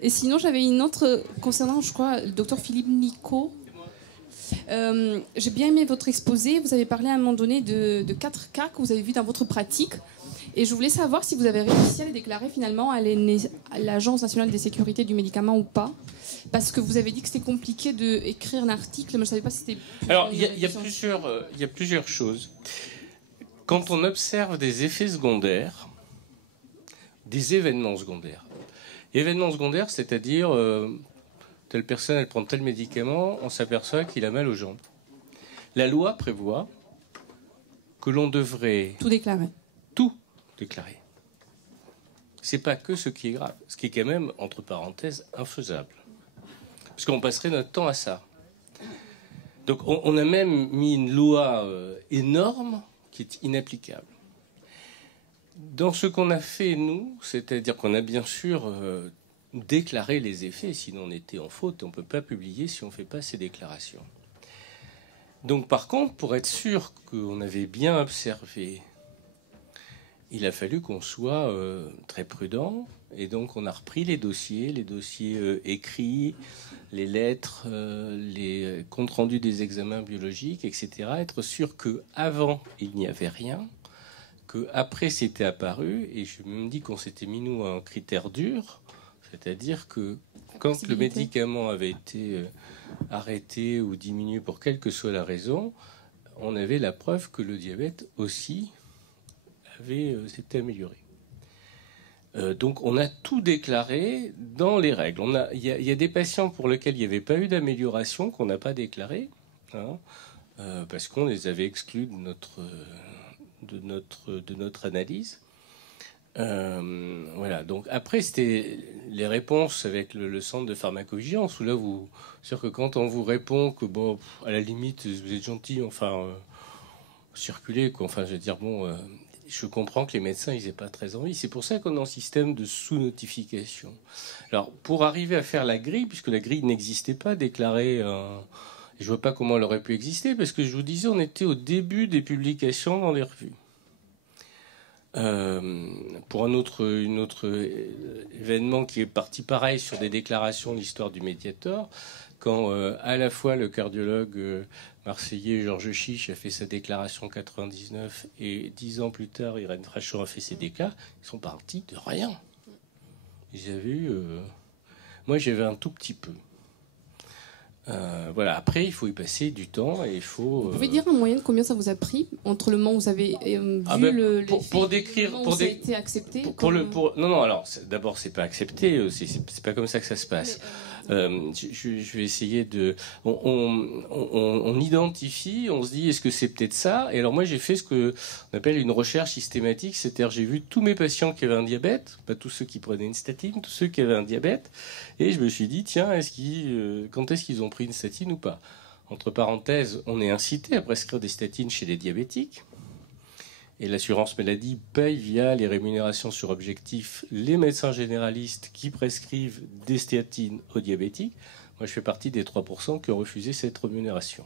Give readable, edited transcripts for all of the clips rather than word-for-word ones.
Et sinon, j'avais une autre concernant, je crois, le docteur Philippe Nicot. J'ai bien aimé votre exposé. Vous avez parlé à un moment donné de 4 cas que vous avez vus dans votre pratique. Et je voulais savoir si vous avez réussi à les déclarer finalement à l'Agence nationale des sécurités du médicament ou pas. Parce que vous avez dit que c'était compliqué d'écrire un article, mais je ne savais pas si c'était... Alors, il y a plusieurs choses. Quand on observe des effets secondaires, des événements secondaires, événements secondaires, c'est-à-dire telle personne, elle prend tel médicament, on s'aperçoit qu'il a mal aux jambes. La loi prévoit que l'on devrait... Tout déclarer. Tout déclarer. C'est pas que ce qui est grave, ce qui est quand même, entre parenthèses, infaisable. Parce qu'on passerait notre temps à ça. Donc on a même mis une loi énorme qui est inapplicable. Dans ce qu'on a fait, nous, c'est-à-dire qu'on a bien sûr déclaré les effets, sinon on était en faute, on ne peut pas publier si on ne fait pas ces déclarations. Donc par contre, pour être sûr qu'on avait bien observé, il a fallu qu'on soit très prudent, et donc on a repris les dossiers écrits, les lettres, les comptes rendus des examens biologiques, etc. Être sûr qu'avant, il n'y avait rien, qu'après, c'était apparu, et je me dis qu'on s'était mis, nous, un critère dur, c'est-à-dire que quand le médicament avait été arrêté ou diminué pour quelle que soit la raison, on avait la preuve que le diabète aussi s'était amélioré. Donc on a tout déclaré dans les règles. Il y a des patients pour lesquels il n'y avait pas eu d'amélioration qu'on n'a pas déclaré, hein, parce qu'on les avait exclus de notre analyse. Voilà. Donc après c'était les réponses avec le centre de pharmacovigilance où là c'est sûr que quand on vous répond que bon, à la limite vous êtes gentil, enfin circulez quoi. Enfin je veux dire bon. Je comprends que les médecins, ils n'aient pas très envie. C'est pour ça qu'on est en système de sous-notification. Alors, pour arriver à faire la grille, puisque la grille n'existait pas, déclarée, je ne vois pas comment elle aurait pu exister, parce que je vous disais, on était au début des publications dans les revues. Pour un autre événement qui est parti pareil sur des déclarations de l'histoire du Mediator, quand à la fois le cardiologue marseillais Georges Chiche a fait sa déclaration en 99 et 10 ans plus tard Irène Frachon a fait ses déclats, ils sont partis de rien. Ils avaient eu... moi j'avais un tout petit peu. Voilà. Après, il faut y passer du temps et il faut. Vous pouvez dire en moyenne combien ça vous a pris entre le moment où vous avez vu pour décrire, où ça a été accepté. Non. Alors, d'abord, c'est pas accepté. C'est pas comme ça que ça se passe. Je vais essayer de. On identifie, on se dit, est-ce que c'est peut-être ça? Et alors moi, j'ai fait ce que on appelle une recherche systématique. C'est-à-dire, j'ai vu tous mes patients qui avaient un diabète, pas tous ceux qui prenaient une statine, tous ceux qui avaient un diabète, et je me suis dit, tiens, quand est-ce qu'ils ont pris une statine ou pas? Entre parenthèses, on est incité à prescrire des statines chez les diabétiques. Et l'assurance maladie paye via les rémunérations sur objectif les médecins généralistes qui prescrivent des statines aux diabétiques. Moi, je fais partie des 3% qui ont refusé cette rémunération.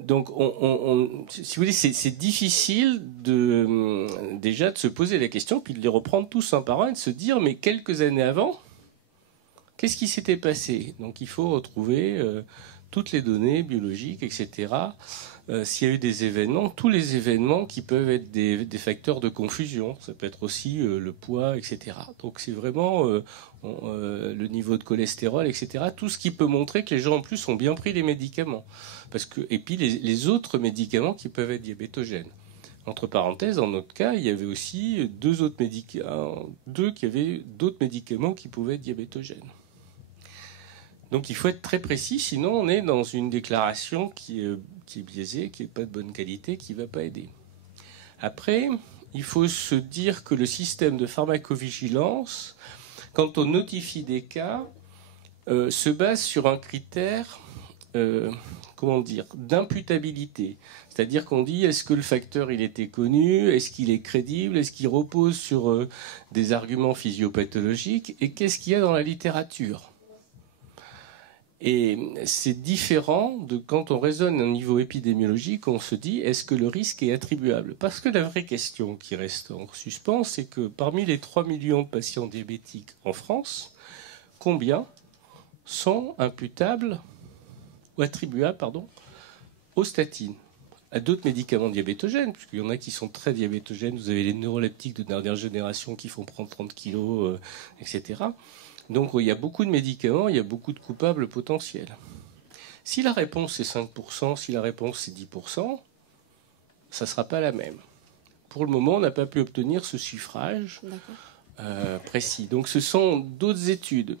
Donc, si vous voulez, c'est difficile déjà de se poser la question, puis de les reprendre tous un par un et de se dire, mais quelques années avant, qu'est-ce qui s'était passé? Donc il faut retrouver toutes les données biologiques, etc. S'il y a eu des événements, tous les événements qui peuvent être des facteurs de confusion. Ça peut être aussi le poids, etc. Donc c'est vraiment le niveau de cholestérol, etc. Tout ce qui peut montrer que les gens en plus ont bien pris les médicaments. Et puis les autres médicaments qui peuvent être diabétogènes. Entre parenthèses, dans notre cas, il y avait aussi deux qui avaient d'autres médicaments qui pouvaient être diabétogènes. Donc il faut être très précis, sinon on est dans une déclaration qui est biaisée, qui n'est pas de bonne qualité, qui ne va pas aider. Après, il faut se dire que le système de pharmacovigilance, quand on notifie des cas, se base sur un critère d'imputabilité. C'est-à-dire qu'on dit, est-ce que le facteur il était connu, est-ce qu'il est crédible, est-ce qu'il repose sur des arguments physiopathologiques, et qu'est-ce qu'il y a dans la littérature. Et c'est différent de quand on raisonne au niveau épidémiologique, on se dit est-ce que le risque est attribuable? Parce que la vraie question qui reste en suspens, c'est que parmi les 3 millions de patients diabétiques en France, combien sont imputables ou attribuables, aux statines, à d'autres médicaments diabétogènes, puisqu'il y en a qui sont très diabétogènes. Vous avez les neuroleptiques de dernière génération qui font prendre 30 kilos, etc. Donc il y a beaucoup de médicaments, il y a beaucoup de coupables potentiels. Si la réponse est 5%, si la réponse est 10%, ça ne sera pas la même. Pour le moment, on n'a pas pu obtenir ce chiffrage précis. Donc ce sont d'autres études.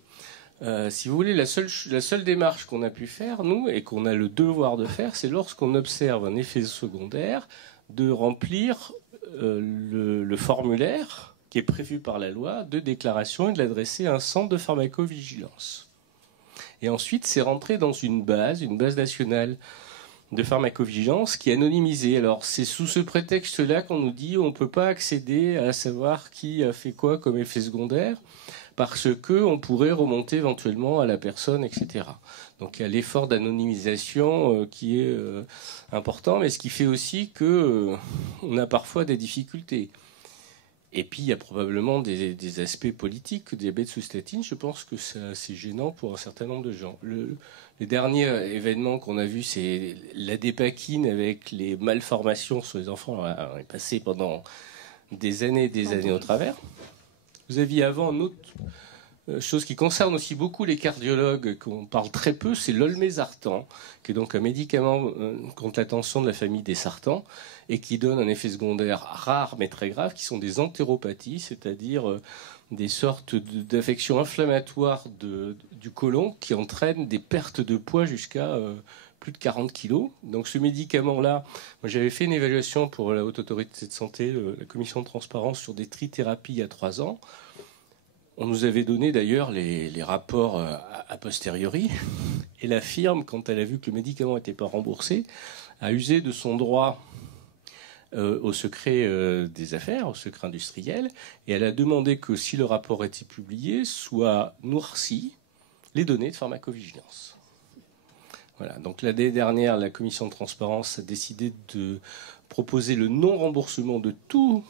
Si vous voulez, la seule démarche qu'on a pu faire, nous, et qu'on a le devoir de faire, c'est lorsqu'on observe un effet secondaire, de remplir le formulaire qui est prévu par la loi de déclaration et de l'adresser à un centre de pharmacovigilance. Et ensuite, c'est rentré dans une base nationale de pharmacovigilance qui est anonymisée. Alors, c'est sous ce prétexte-là qu'on nous dit on ne peut pas accéder à savoir qui a fait quoi comme effet secondaire, parce qu'on pourrait remonter éventuellement à la personne, etc. Donc il y a l'effort d'anonymisation qui est important, mais ce qui fait aussi qu'on a parfois des difficultés. Et puis il y a probablement des aspects politiques. Le diabète sous statine, je pense que c'est gênant pour un certain nombre de gens. Les derniers événements qu'on a vus, c'est l'adépakine avec les malformations sur les enfants. On est passé pendant des années et des années au travers. Vous aviez avant une autre chose qui concerne aussi beaucoup les cardiologues, qu'on parle très peu, c'est l'olmesartan, qui est donc un médicament contre la tension de la famille des sartans et qui donne un effet secondaire rare mais très grave, qui sont des entéropathies, c'est-à-dire des sortes d'affections inflammatoires du côlon qui entraînent des pertes de poids jusqu'à plus de 40 kilos. Donc ce médicament-là, moi j'avais fait une évaluation pour la Haute Autorité de Santé, la Commission de transparence sur des trithérapies il y a 3 ans. On nous avait donné d'ailleurs les rapports a posteriori. Et la firme, quand elle a vu que le médicament n'était pas remboursé, a usé de son droit au secret des affaires, au secret industriel. Et elle a demandé que si le rapport était publié, soient noircies les données de pharmacovigilance. Voilà. Donc l'année dernière, la commission de transparence a décidé de proposer le non-remboursement de tous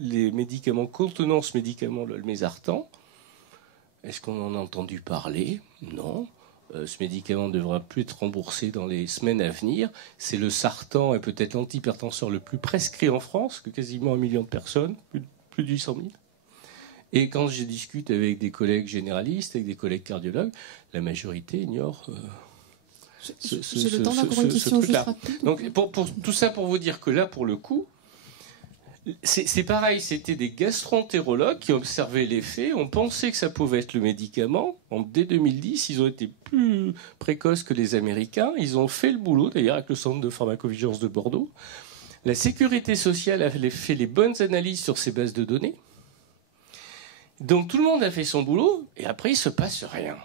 les médicaments contenant ce médicament, l'olmesartan. Est-ce qu'on en a entendu parler? Non. Ce médicament ne devra plus être remboursé dans les semaines à venir. C'est le sartan et peut-être l'antihypertenseur le plus prescrit en France, que quasiment 1 million de personnes, plus de 800 000. Et quand je discute avec des collègues généralistes, avec des collègues cardiologues, la majorité ignore j'ai le temps d'avoir une question juste rapide. Donc, pour tout ça pour vous dire que là, pour le coup, c'est pareil, c'était des gastro-entérologues qui observaient l'effet. On pensait que ça pouvait être le médicament. Dès 2010, ils ont été plus précoces que les Américains. Ils ont fait le boulot, d'ailleurs, avec le Centre de pharmacovigilance de Bordeaux. La sécurité sociale a fait les bonnes analyses sur ces bases de données. Donc tout le monde a fait son boulot, et après, il ne se passe rien.